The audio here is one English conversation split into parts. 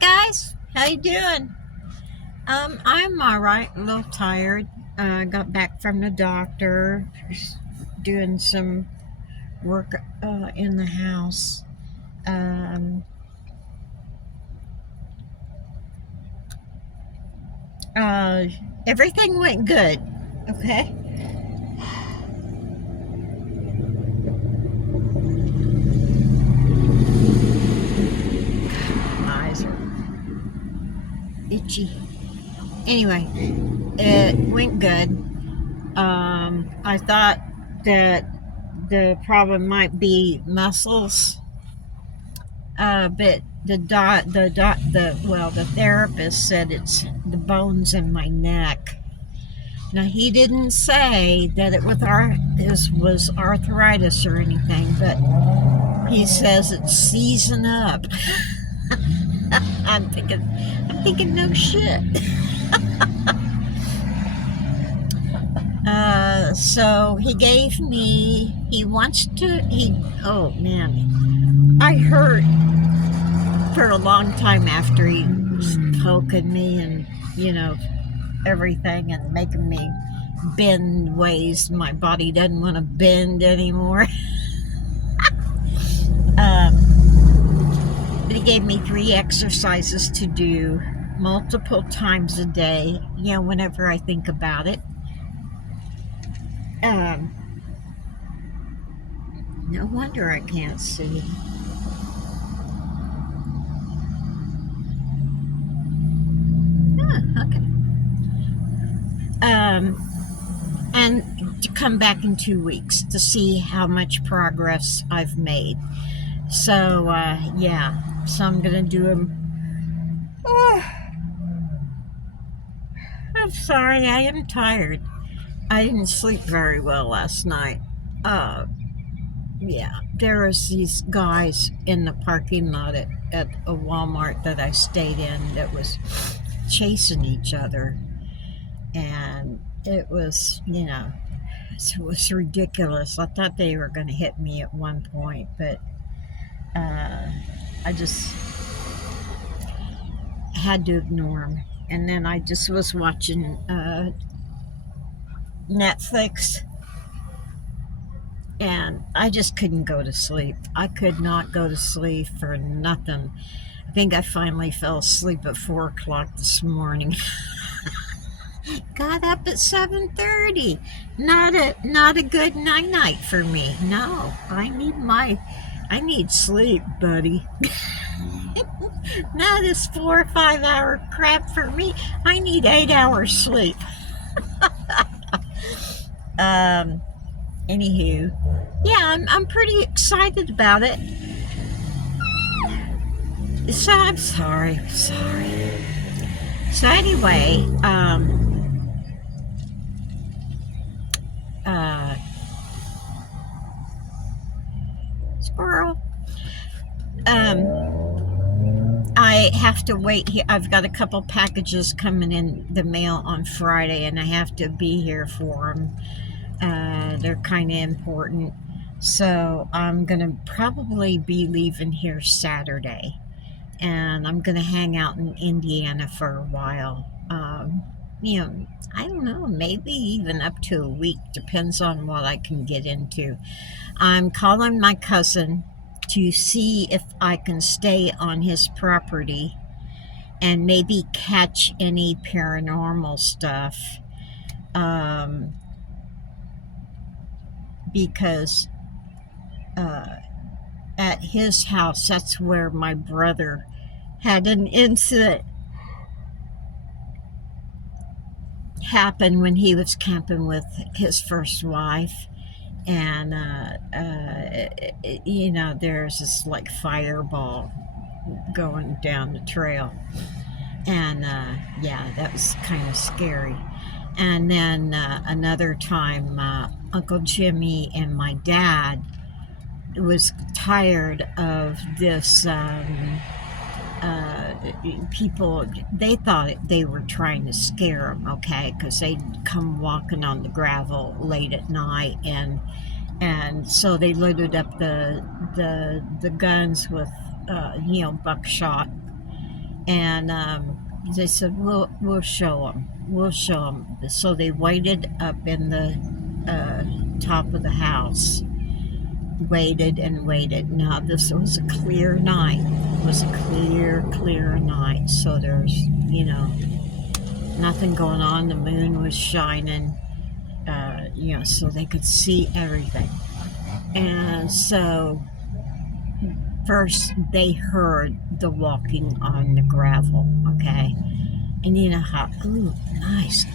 Guys, how you doing? I'm all right. A little tired. Got back from the doctor. Just doing some work in the house. Um, uh, Everything went good. Okay. My eyes are itchy. Anyway, it went good. I thought that the problem might be muscles. But the therapist said it's the bones in my neck. Now he didn't say that this was arthritis or anything, but he says it's season up. I'm thinking, no shit. So oh man, I hurt for a long time after he was poking me and, everything and making me bend ways my body doesn't want to bend anymore. But he gave me 3 exercises to do multiple times a day, whenever I think about it. No wonder I can't see. Okay. And to come back in 2 weeks to see how much progress I've made. So, yeah. So I'm going to do them. I'm sorry, I am tired. I didn't sleep very well last night. Yeah, there was these guys in the parking lot at a Walmart that I stayed in that was chasing each other. And it was, it was ridiculous. I thought they were going to hit me at one point, but I just had to ignore them. And then I just was watching Netflix, and I just couldn't go to sleep. I could not go to sleep for nothing. I think I finally fell asleep at 4 o'clock this morning. Got up at 7:30. Not a good night for me. No, I need sleep, buddy. Not this 4 or 5 hour crap for me. I need 8 hours sleep. Anywho, yeah, I'm pretty excited about it. So I'm sorry. So anyway, squirrel. I have to wait here. I've got a couple packages coming in the mail on Friday, and I have to be here for them. They're kind of important. So I'm going to probably be leaving here Saturday. And I'm going to hang out in Indiana for a while. I don't know, maybe even up to a week. Depends on what I can get into. I'm calling my cousin to see if I can stay on his property and maybe catch any paranormal stuff. Because at his house, that's where my brother had an incident happen when he was camping with his first wife. And there's this like fireball going down the trail, and yeah, that was kind of scary. And then another time, Uncle Jimmy and my dad was tired of this people. They thought they were trying to scare them, okay, because they'd come walking on the gravel late at night, and so they loaded up the guns with buckshot, And they said, we'll show them. We'll show them. So they waited up in the top of the house, waited and waited. Now this was a clear night. It was a clear night. So there's, nothing going on. The moon was shining, so they could see everything. And so first they heard the walking on the gravel, okay? And you know how, ooh, nice car.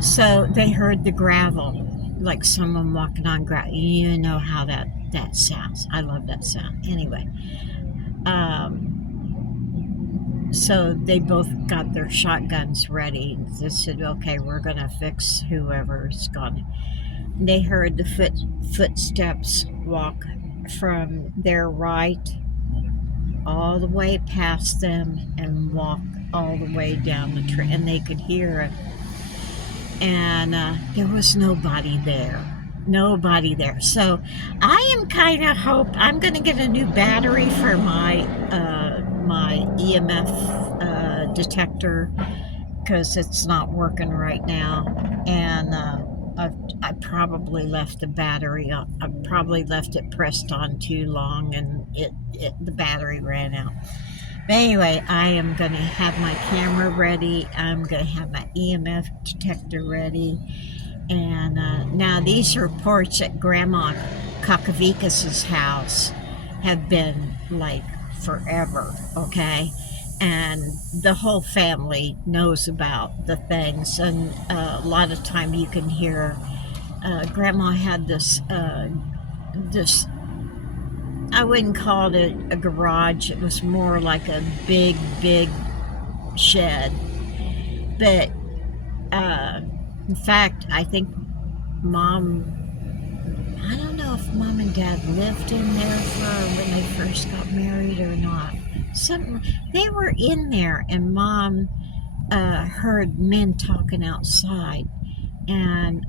So they heard the gravel, like someone walking on gravel. You know how that sounds. I love that sound. Anyway, so they both got their shotguns ready. They said, okay, we're going to fix whoever's gone. They heard the footsteps walk from their right all the way past them and walk all the way down the trail, and they could hear it. And there was nobody there. So I am kind of I'm going to get a new battery for my EMF detector, because it's not working right now. And I probably left the battery on. I probably left it pressed on too long, and the battery ran out. But anyway, I am going to have my camera ready. I'm going to have my EMF detector ready. And now these reports at Grandma Kakavicas's house have been like forever, okay? And the whole family knows about the things. And a lot of time you can hear Grandma had this I wouldn't call it a garage. It was more like a big shed. But in fact, I think I don't know if Mom and Dad lived in there when they first got married or not. They were in there, and Mom heard men talking outside, and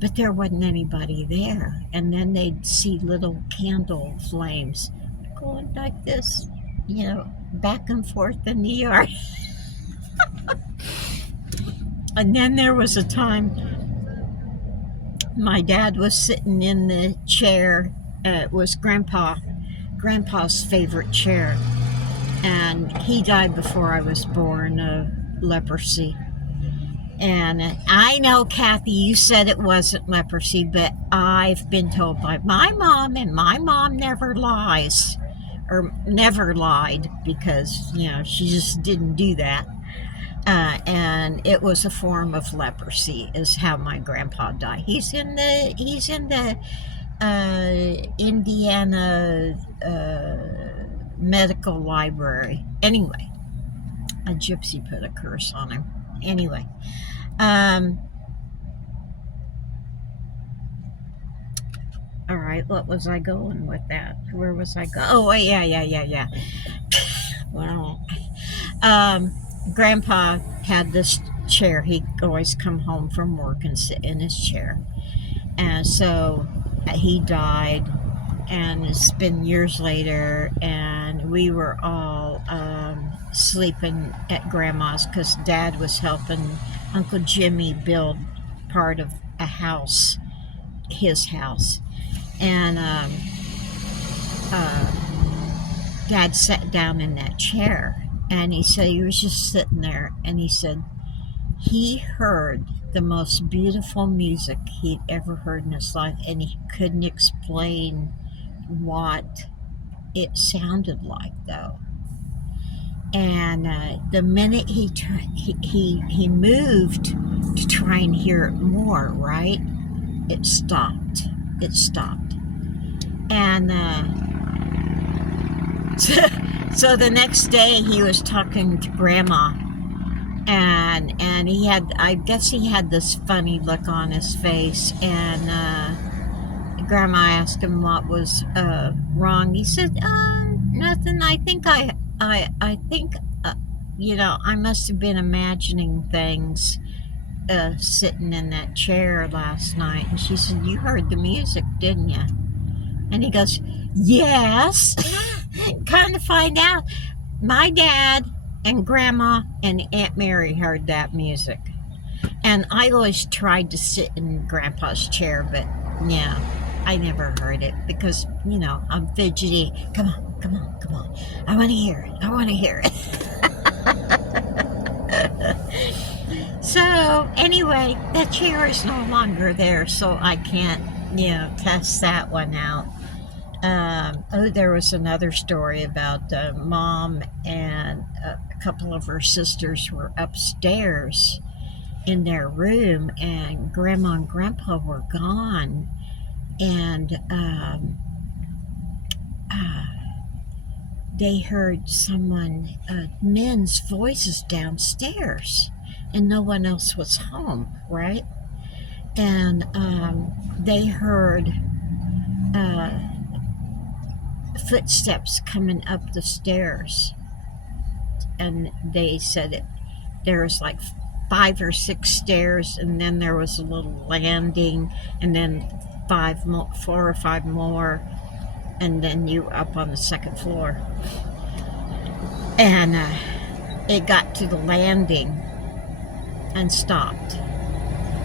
but there wasn't anybody there. And then they'd see little candle flames going like this, back and forth in the yard. And then there was a time my dad was sitting in the chair. It was Grandpa's favorite chair. And he died before I was born of leprosy. And I know, Kathy, you said it wasn't leprosy, but I've been told by my mom, and my mom never lies, or never lied, because, she just didn't do that. And it was a form of leprosy, is how my grandpa died. He's in the Indiana Medical Library. Anyway, a gypsy put a curse on him. Anyway, all right, what was I going with that? Where was I going? Oh, yeah. Well, Grandpa had this chair. He'd always come home from work and sit in his chair. And so he died, and it's been years later, and we were all sleeping at Grandma's, because Dad was helping Uncle Jimmy build part of a house, his house. And Dad sat down in that chair, and he said he was just sitting there, and he said he heard the most beautiful music he'd ever heard in his life, and he couldn't explain what it sounded like, though. And the minute he moved to try and hear it more, right, it stopped. And so the next day he was talking to Grandma, and I guess he had this funny look on his face, and Grandma asked him what was wrong. He said, nothing. I think I must have been imagining things. sitting in that chair last night, and she said, "You heard the music, didn't you?" And he goes, "Yes." Kind of find out my dad and Grandma and Aunt Mary heard that music. And I always tried to sit in Grandpa's chair, but yeah, I never heard it because, I'm fidgety. Come on, come on, come on. I want to hear it. I want to hear it. So, anyway, that chair is no longer there, so I can't, test that one out. There was another story about Mom and a couple of her sisters were upstairs in their room, and Grandma and Grandpa were gone, and they heard men's voices downstairs, and no one else was home, right? And they heard footsteps coming up the stairs, and they said there was like 5 or 6 stairs, and then there was a little landing, and then 4 or 5 more, and then you up on the second floor. And it got to the landing and stopped.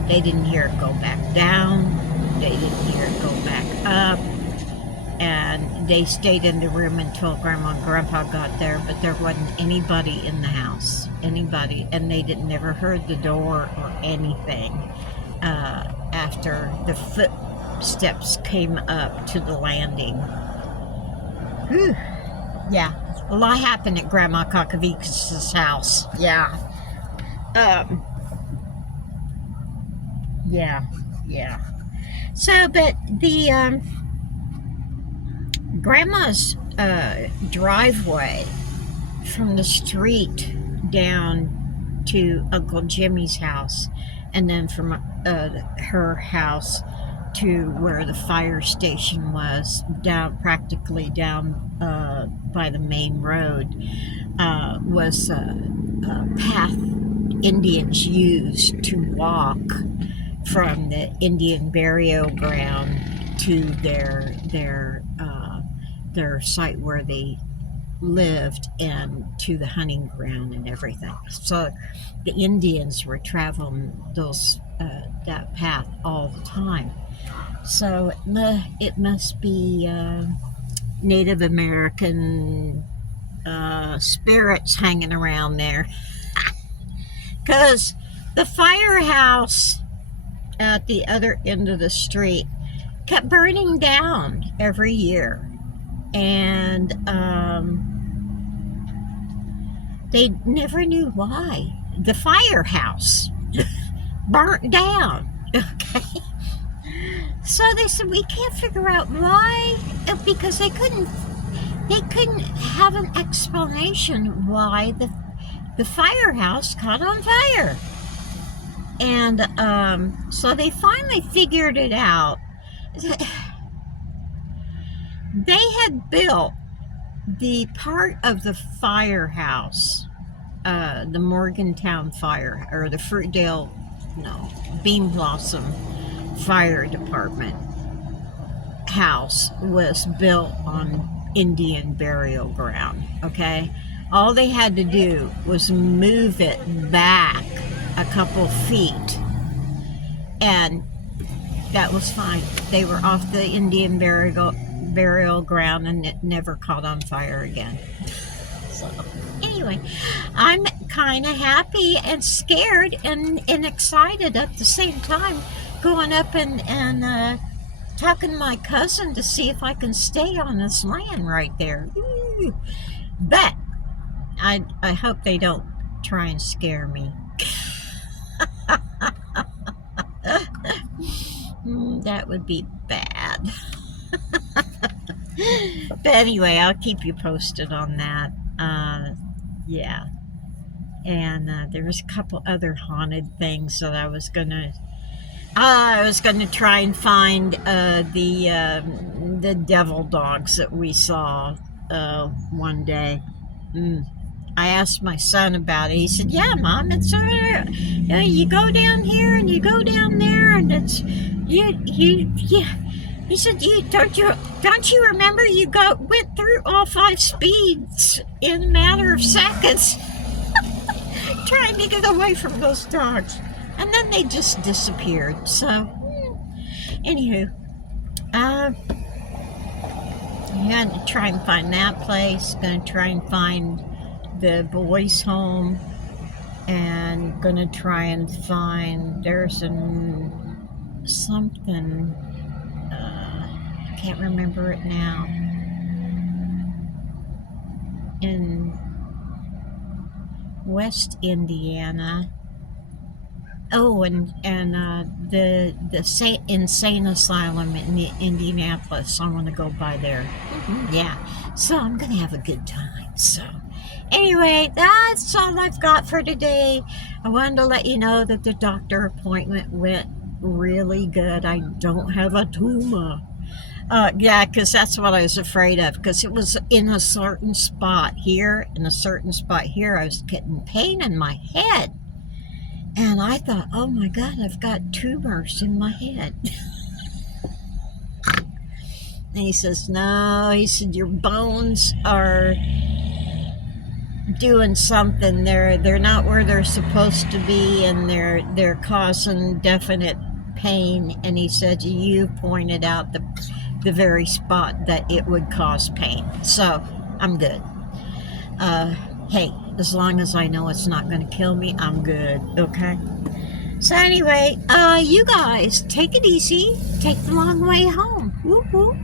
They didn't hear it go back down. They didn't hear it go back up. And they stayed in the room until Grandma and Grandpa got there, but there wasn't anybody in the house. Anybody. And they never heard the door or anything after the footsteps came up to the landing. Whew. Yeah. A lot happened at Grandma Kakavika's house. Yeah. Yeah. So, but the Grandma's driveway from the street down to Uncle Jimmy's house, and then from her house to where the fire station was, practically down by the main road, was a path Indians used to walk from the Indian burial ground to their site where they lived and to the hunting ground and everything. So the Indians were traveling that path all the time. So it must be Native American spirits hanging around there, because the firehouse at the other end of the street kept burning down every year, and they never knew why. The firehouse burnt down. Okay, so they said, we can't figure out why, because they couldn't have an explanation why the firehouse caught on fire. And so they finally figured it out. They had built the part of the firehouse, the Morgantown fire, or the Bean Blossom Fire Department house was built on Indian burial ground, okay? All they had to do was move it back a couple feet, and that was fine. They were off the Indian burial ground, and it never caught on fire again. So anyway, I'm kind of happy and scared and excited at the same time, going up and talking to my cousin to see if I can stay on this land right there. Ooh. But I hope they don't try and scare me. That would be bad. But anyway, I'll keep you posted on that. Yeah. And there was a couple other haunted things that I was gonna try and find the devil dogs that we saw one day. I asked my son about it. He said, "Yeah, Mom, it's you go down here and you go down there, and it's yeah." He said, "You don't you remember you went through all 5 speeds in a matter of seconds, trying to get away from those dogs, and then they just disappeared." So, anywho, I'm gonna try and find that place. Gonna try and find the boys' home, and gonna try and find something. I can't remember it now. In West Indiana. Oh, and the insane asylum in Indianapolis. I want to go by there. Yeah, so I'm gonna have a good time. So, anyway, that's all I've got for today. I wanted to let you know that the doctor appointment went really good. I don't have a tumor. Yeah, because that's what I was afraid of. Because it was in a certain spot here, in a certain spot here. I was getting pain in my head. And I thought, oh my God, I've got tumors in my head. And he says, no, he said, your bones are doing something. They're not where they're supposed to be, and they're causing definite pain. And he said, you pointed out the very spot that it would cause pain. So I'm good. Hey, as long as I know it's not going to kill me, I'm good, okay? So anyway, you guys, take it easy. Take the long way home. Whoop, whoop.